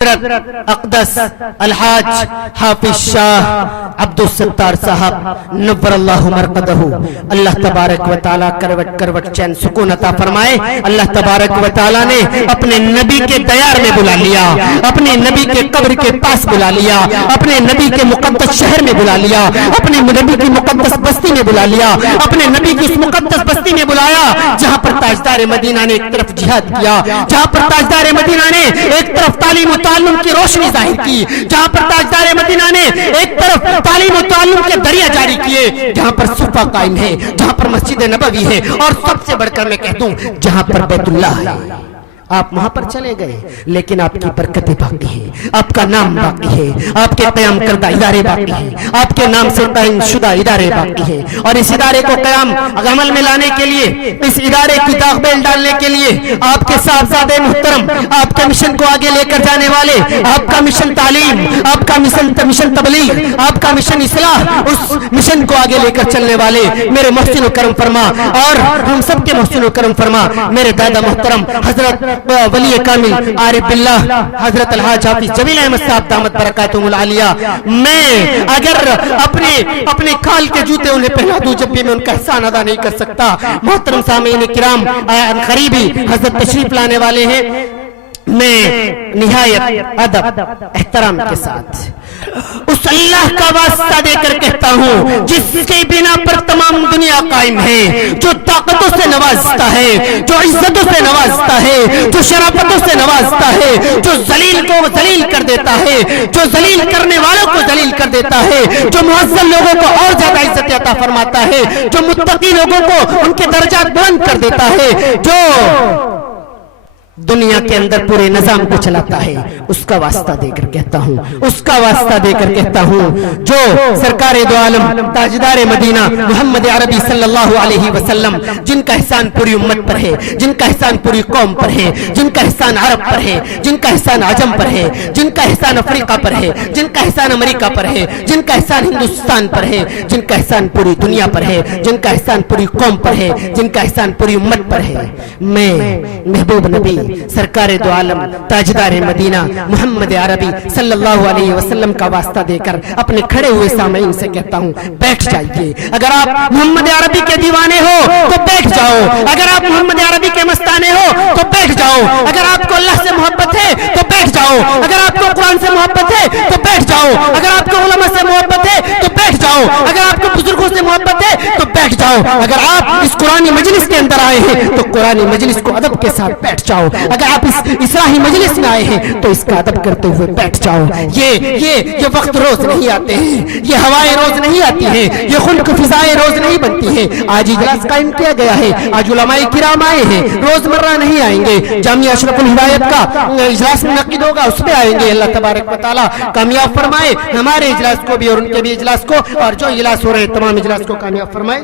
حضرت اقدس الحاج حافظ شاہ عبدالستار صاحب نور اللہ مرقدہ، اللہ تبارک و تعالیٰ کروٹ کروٹ چین سکون عطا فرمائے۔ اللہ تبارک و تعالیٰ نے اپنے نبی کے دیار میں بلا لیا، اپنے نبی کے قبر کے پاس بلا لیا، اپنے نبی کے مقدس شہر میں بلا لیا، اپنے نبی کی مقدس بستی میں بلا لیا، اپنے نبی کی اس مقدس بستی میں بلایا جہاں پر تاجدار مدینہ نے ایک طرف جہاد کیا، جہاں پر تاجدار مدینہ نے ایک طرف تعلیم و تعلم کی روشنی ظاہر کی، جہاں پر تاجدار مدینہ نے ایک طرف تعلیم و تعلم کے دریا جاری کیے، جہاں پر صفہ قائم ہے، جہاں پر مسجد نبوی ہے، اور سب سے بڑھ کر میں کہتا ہوں جہاں پر بیت اللہ ہے۔ آپ وہاں پر چلے گئے لیکن آپ کی برکتیں باقی ہیں، آپ کا نام باقی ہے، آپ کے قیام کردہ ادارے باقی ہیں، آپ کے نام سے قائم شدہ ادارے باقی ہیں، اور اس ادارے کو قیام عمل میں لانے کے لیے، اس ادارے کی داغ بیل ڈالنے کے لیے آپ کے صاحبزادے محترم، آپ کے مشن کو آگے لے کر جانے والے، آپ کا مشن تعلیم، آپ کا مشن تبلیغ، آپ کا مشن اصلاح، اس مشن کو آگے لے کر چلنے والے میرے محسن و کرم فرما، اور ہم سب کے محسن و کرم فرما میرے دادا محترم حضرت ولی کامل عارف باللہ حضرت الحاج حافظ جمیل احمد صاحب دامت برکاتہم العالیہ۔ میں اگر اپنے کھال کے جوتے انہیں پہنا دوں جب بھی میں ان کا احسان ادا نہیں کر سکتا۔ محترم سامعین کرام، قریبی حضرت تشریف لانے والے ہیں، میں نہایت ادب احترام کے ساتھ اس اللہ کا واسطہ دے کر کہتا ہوں جس کے بنا پر تمام دنیا قائم ہے، جو طاقتوں سے نوازتا ہے، جو عزتوں سے نوازتا ہے، جو شرافتوں سے نوازتا ہے، جو ذلیل کو ذلیل کر دیتا ہے، جو ذلیل کرنے والوں کو ذلیل کر دیتا ہے، جو معزز لوگوں کو اور زیادہ عزت عطا فرماتا ہے، جو متقی لوگوں کو ان کے درجات بلند کر دیتا ہے، جو دنیا کے اندر پورے نظام کو چلاتا ہے، اس کا واسطہ دے کر کہتا ہوں، اس کا واسطہ دے کر کہتا ہوں جو سرکار دو عالم تاجدار مدینہ محمد عربی صلی اللہ علیہ وسلم، جن کا احسان پوری امت پر ہے، جن کا احسان پوری قوم پر ہے، جن کا احسان عرب پر ہے، جن کا احسان عجم پر ہے، جن کا احسان افریقہ پر ہے، جن کا احسان امریکہ پر ہے، جن کا احسان ہندوستان پر ہے، جن کا احسان پوری دنیا پر ہے، جن کا احسان پوری قوم پر ہے، جن کا احسان پوری امت پر ہے، میں محبوب نبی سرکار دو عالم تاجدار مدینہ محمد عربی صلی اللہ علیہ وسلم کا واسطہ دے کر اپنے کھڑے ہوئے سامعین سے کہتا ہوں بیٹھ جائیے۔ اگر آپ محمد عربی کے دیوانے ہو تو بیٹھ جاؤ، اگر آپ محمد عربی کے مستانے ہو تو بیٹھ جاؤ، اگر آپ کو اللہ سے محبت ہے تو بیٹھ جاؤ، اگر آپ کو قرآن سے محبت ہے تو بیٹھ جاؤ، اگر آپ کو علماء سے محبت ہے تو بیٹھ جاؤ، اگر آپ کو بزرگوں سے محبت ہے تو بیٹھ جاؤ، اگر آپ اس قرآنی مجلس کے اندر آئے ہیں تو قرآنی مجلس کو ادب کے ساتھ بیٹھ جاؤ، اگر آپ اس اصلاحی مجلس میں آئے ہیں تو اس کا ادب کرتے ہوئے بیٹھ جاؤ۔ یہ وقت روز نہیں آتے ہیں، یہ ہوائیں روز نہیں آتی ہیں، یہ خلق فضائیں روز نہیں بنتی ہیں۔ آج اجلاس قائم کیا گیا ہے، آج علماء کرام آئے ہیں، روز مرہ نہیں آئیں گے۔ جامعہ اشرف الہدایت کا اجلاس منعقد ہوگا، اس میں آئیں گے۔ اللہ تبارک و تعالیٰ کامیاب فرمائے ہمارے اجلاس کو بھی اور ان کے بھی اجلاس کو، اور جو اجلاس ہو رہے ہیں تمام اجلاس کو کامیاب فرمائے۔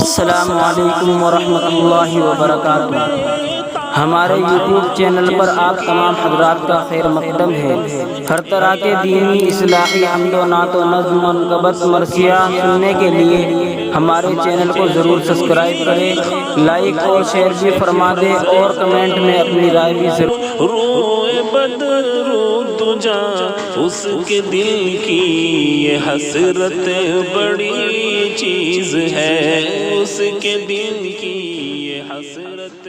السلام علیکم ورحمۃ اللہ وبرکاتہ۔ ہمارے یوٹیوب چینل پر آپ تمام حضرات کا خیر مقدم ہے۔ ہر طرح کے دینی اصلاحی حمد و نعت و نظم منقبت مرثیہ سننے کے لیے ہمارے چینل کو ضرور سبسکرائب کریں، لائک اور شیئر بھی فرما دیں، اور کمنٹ میں اپنی رائے بھی ضرور۔ روئے بدر دجا اس کے دل کی یہ حسرت بڑی چیز ہے، اس کے دل کی یہ حسرت